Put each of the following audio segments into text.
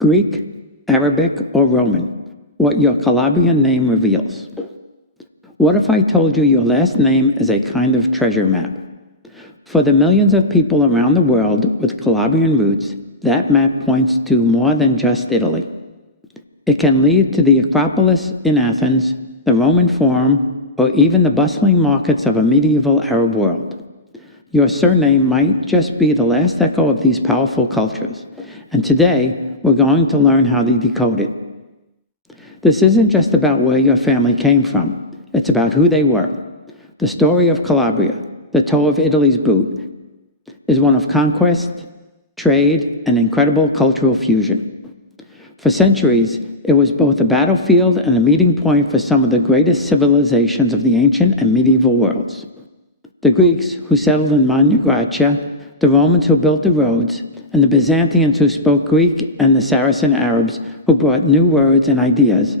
Greek, Arabic, or Roman, what your Calabrian name reveals. What if I told you your last name is a kind of treasure map? For the millions of people around the world with Calabrian roots, that map points to more than just Italy. It can lead to the Acropolis in Athens, the Roman Forum, or even the bustling markets of a medieval Arab world. Your surname might just be the last echo of these powerful cultures, and today we're going to learn how to decode it. This isn't just about where your family came from, it's about who they were. The story of Calabria, the toe of Italy's boot, is one of conquest, trade, and incredible cultural fusion. For centuries, it was both a battlefield and a meeting point for some of the greatest civilizations of the ancient and medieval worlds. The Greeks, who settled in Magna Graecia, the Romans who built the roads, and the Byzantines who spoke Greek, and the Saracen Arabs who brought new words and ideas,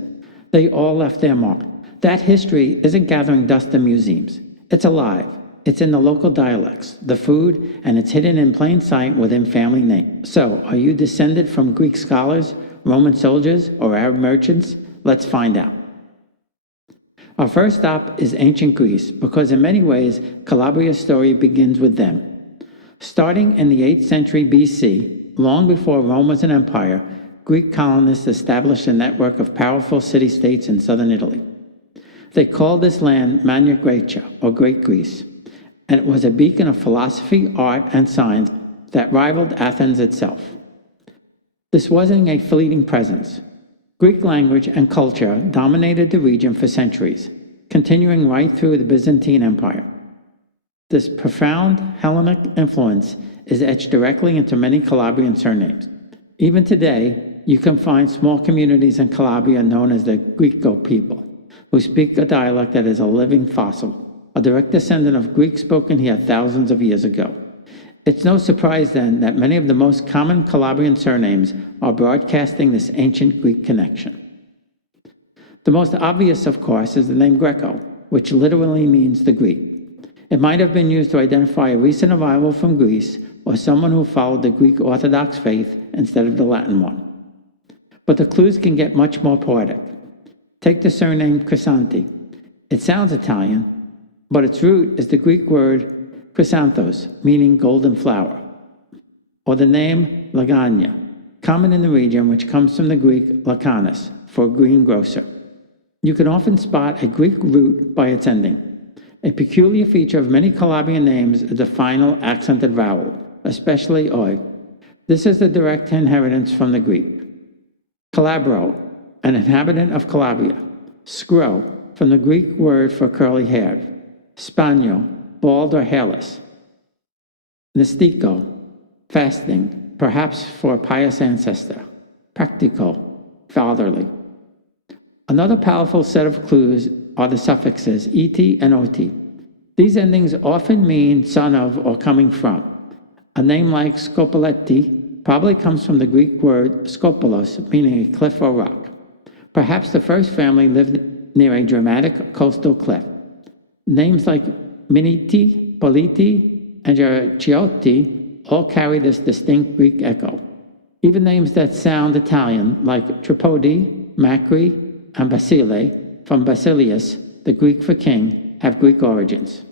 they all left their mark. That history isn't gathering dust in museums. It's alive. It's in the local dialects, the food, and it's hidden in plain sight within family names. So, are you descended from Greek scholars, Roman soldiers, or Arab merchants? Let's find out. Our first stop is ancient Greece, because in many ways, Calabria's story begins with them. Starting in the 8th century BC, long before Rome was an empire, Greek colonists established a network of powerful city-states in southern Italy. They called this land Magna Graecia, or Great Greece, and it was a beacon of philosophy, art, and science that rivaled Athens itself. This wasn't a fleeting presence. Greek language and culture dominated the region for centuries, continuing right through the Byzantine Empire. This profound Hellenic influence is etched directly into many Calabrian surnames. Even today, you can find small communities in Calabria known as the Greco people, who speak a dialect that is a living fossil, a direct descendant of Greek spoken here thousands of years ago. It's no surprise then that many of the most common Calabrian surnames are broadcasting this ancient Greek connection. The most obvious, of course, is the name Greco, which literally means the Greek. It might have been used to identify a recent arrival from Greece or someone who followed the Greek Orthodox faith instead of the Latin one. But the clues can get much more poetic. Take the surname Crisanti. It sounds Italian, but its root is the Greek word chrysanthos, meaning golden flower, or the name Lagania, common in the region, which comes from the Greek lakanos, for greengrocer. You can often spot a Greek root by its ending. A peculiar feature of many Calabrian names is the final accented vowel, especially oi. This is the direct inheritance from the Greek. Calabro, an inhabitant of Calabria. Scro, from the Greek word for curly-haired. Spagno, bald or hairless. Nistico, fasting, perhaps for a pious ancestor. Practico, fatherly. Another powerful set of clues are the suffixes et and ot. These endings often mean son of or coming from. A name like Scopoletti probably comes from the Greek word skopolos, meaning a cliff or rock. Perhaps the first family lived near a dramatic coastal cliff. Names like Miniti, Politi, and Giarciotti all carry this distinct Greek echo. Even names that sound Italian, like Tripodi, Macri, and Basile, from Basilius, the Greek for king, have Greek origins.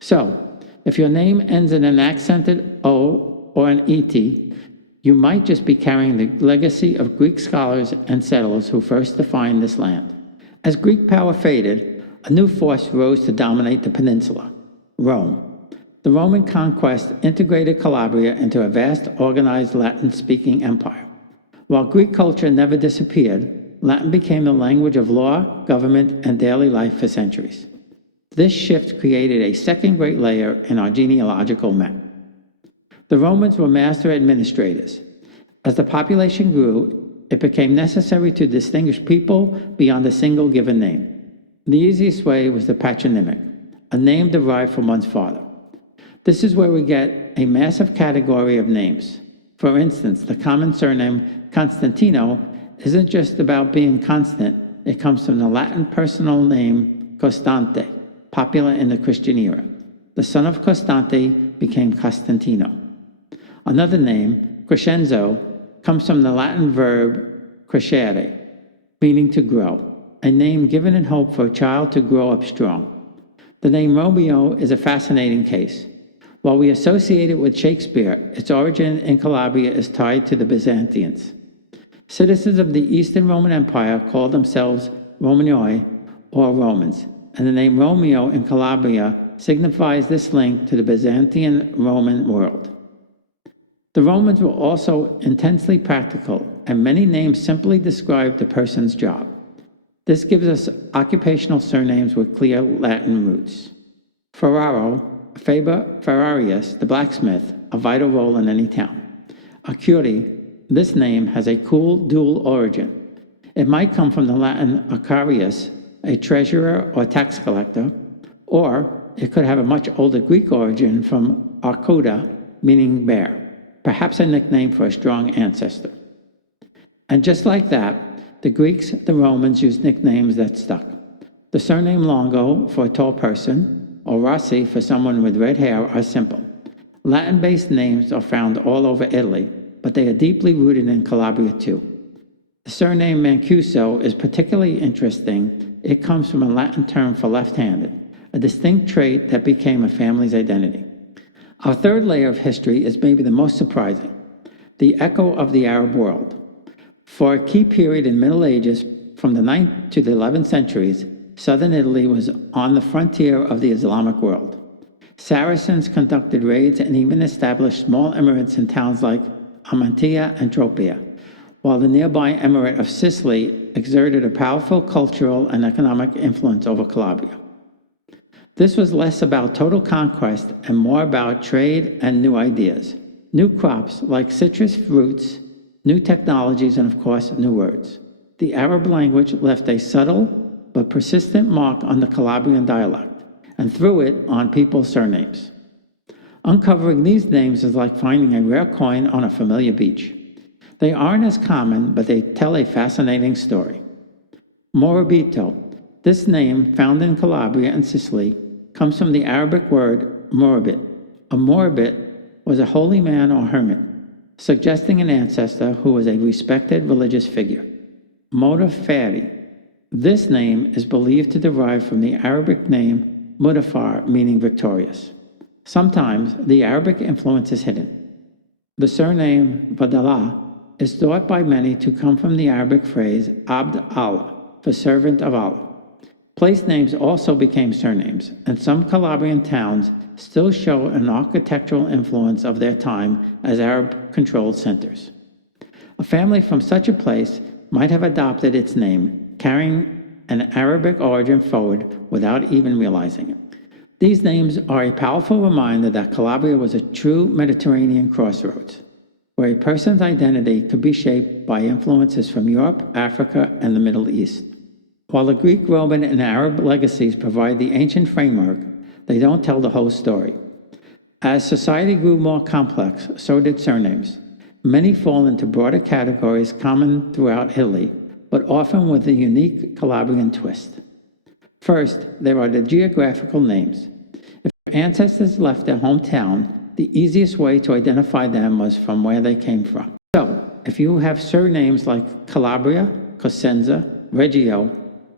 So, if your name ends in an accented O or an ET, you might just be carrying the legacy of Greek scholars and settlers who first defined this land. As Greek power faded, a new force rose to dominate the peninsula, Rome. The Roman conquest integrated Calabria into a vast, organized Latin-speaking empire. While Greek culture never disappeared, Latin became the language of law, government, and daily life for centuries. This shift created a second great layer in our genealogical map. The Romans were master administrators. As the population grew, it became necessary to distinguish people beyond a single given name. The easiest way was the patronymic, a name derived from one's father. This is where we get a massive category of names. For instance, the common surname Constantino isn't just about being constant, it comes from the Latin personal name Costante, popular in the Christian era. The son of Costante became Costantino. Another name, Crescenzo, comes from the Latin verb crescere, meaning to grow, a name given in hope for a child to grow up strong. The name Romeo is a fascinating case. While we associate it with Shakespeare, its origin in Calabria is tied to the Byzantines. Citizens of the Eastern Roman Empire called themselves Romanoi, or Romans, and the name Romeo in Calabria signifies this link to the Byzantine Roman world. The Romans were also intensely practical, and many names simply describe the person's job. This gives us occupational surnames with clear Latin roots. Ferraro, Faber Ferrarius, the blacksmith, a vital role in any town. Arcuri, this name has a cool dual origin. It might come from the Latin arcarius, a treasurer or tax collector, or it could have a much older Greek origin from arkuda, meaning bear, perhaps a nickname for a strong ancestor. And just like that, the Greeks, the Romans used nicknames that stuck. The surname Longo for a tall person, or Rossi for someone with red hair are simple. Latin-based names are found all over Italy, but they are deeply rooted in Calabria too. The surname Mancuso is particularly interesting. It comes from a Latin term for left-handed, a distinct trait that became a family's identity. Our third layer of history is maybe the most surprising, the echo of the Arab world. For a key period in Middle Ages, from the 9th to the 11th centuries, southern Italy was on the frontier of the Islamic world. Saracens conducted raids and even established small emirates in towns like Amantia and Tropea, while the nearby emirate of Sicily exerted a powerful cultural and economic influence over Calabria. This was less about total conquest and more about trade and new ideas, new crops like citrus fruits, new technologies, and of course, new words. The Arab language left a subtle but persistent mark on the Calabrian dialect, and through it on people's surnames. Uncovering these names is like finding a rare coin on a familiar beach. They aren't as common, but they tell a fascinating story. Morabito. This name, found in Calabria and Sicily, comes from the Arabic word morabit. A morabit was a holy man or hermit, suggesting an ancestor who was a respected religious figure. Motafari. This name is believed to derive from the Arabic name Mudafar, meaning victorious. Sometimes the Arabic influence is hidden. The surname Badallah is thought by many to come from the Arabic phrase Abd Allah, for servant of Allah. Place names also became surnames, and some Calabrian towns still show an architectural influence of their time as Arab-controlled centers. A family from such a place might have adopted its name, carrying an Arabic origin forward without even realizing it. These names are a powerful reminder that Calabria was a true Mediterranean crossroads, where a person's identity could be shaped by influences from Europe, Africa, and the Middle East. While the Greek, Roman, and Arab legacies provide the ancient framework, they don't tell the whole story. As society grew more complex, so did surnames. Many fall into broader categories common throughout Italy, but often with a unique Calabrian twist. First, there are the geographical names. If ancestors left their hometown, the easiest way to identify them was from where they came from. So, if you have surnames like Calabria, Cosenza, Reggio,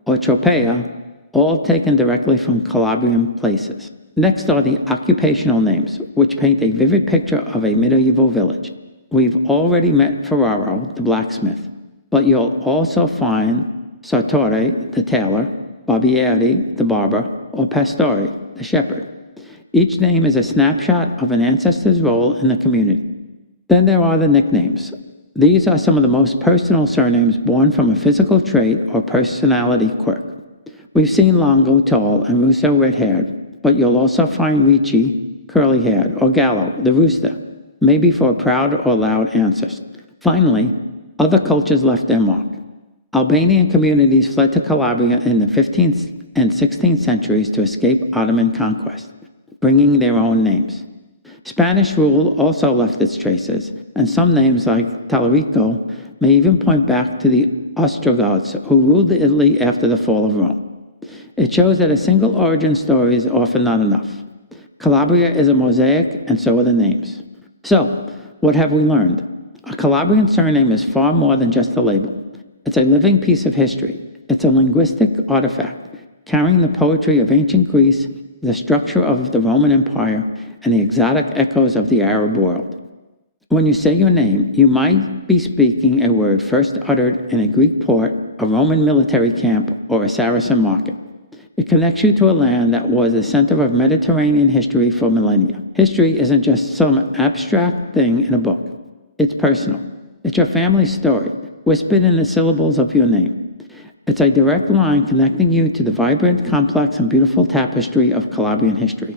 or Tropea, all taken directly from Calabrian places. Next are the occupational names, which paint a vivid picture of a medieval village. We've already met Ferraro, the blacksmith, but you'll also find Sartore, the tailor, Barbieri, the barber, or Pastore, the shepherd. Each name is a snapshot of an ancestor's role in the community. Then there are the nicknames. These are some of the most personal surnames born from a physical trait or personality quirk. We've seen Longo, tall, and Russo, red-haired, but you'll also find Ricci, curly-haired, or Gallo, the rooster, maybe for a proud or loud ancestor. Finally, other cultures left their mark. Albanian communities fled to Calabria in the 15th and 16th centuries to escape Ottoman conquest, bringing their own names. Spanish rule also left its traces, and some names like Talarico may even point back to the Ostrogoths who ruled Italy after the fall of Rome. It shows that a single origin story is often not enough. Calabria is a mosaic, and so are the names. So, what have we learned? A Calabrian surname is far more than just a label. It's a living piece of history. It's a linguistic artifact, carrying the poetry of ancient Greece, the structure of the Roman Empire, and the exotic echoes of the Arab world. When you say your name, you might be speaking a word first uttered in a Greek port, a Roman military camp, or a Saracen market. It connects you to a land that was the center of Mediterranean history for millennia. History isn't just some abstract thing in a book. It's personal. It's your family's story, whispered in the syllables of your name. It's a direct line connecting you to the vibrant, complex, and beautiful tapestry of Calabrian history.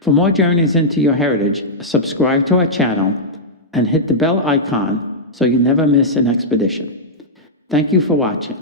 For more journeys into your heritage, subscribe to our channel and hit the bell icon so you never miss an expedition. Thank you for watching.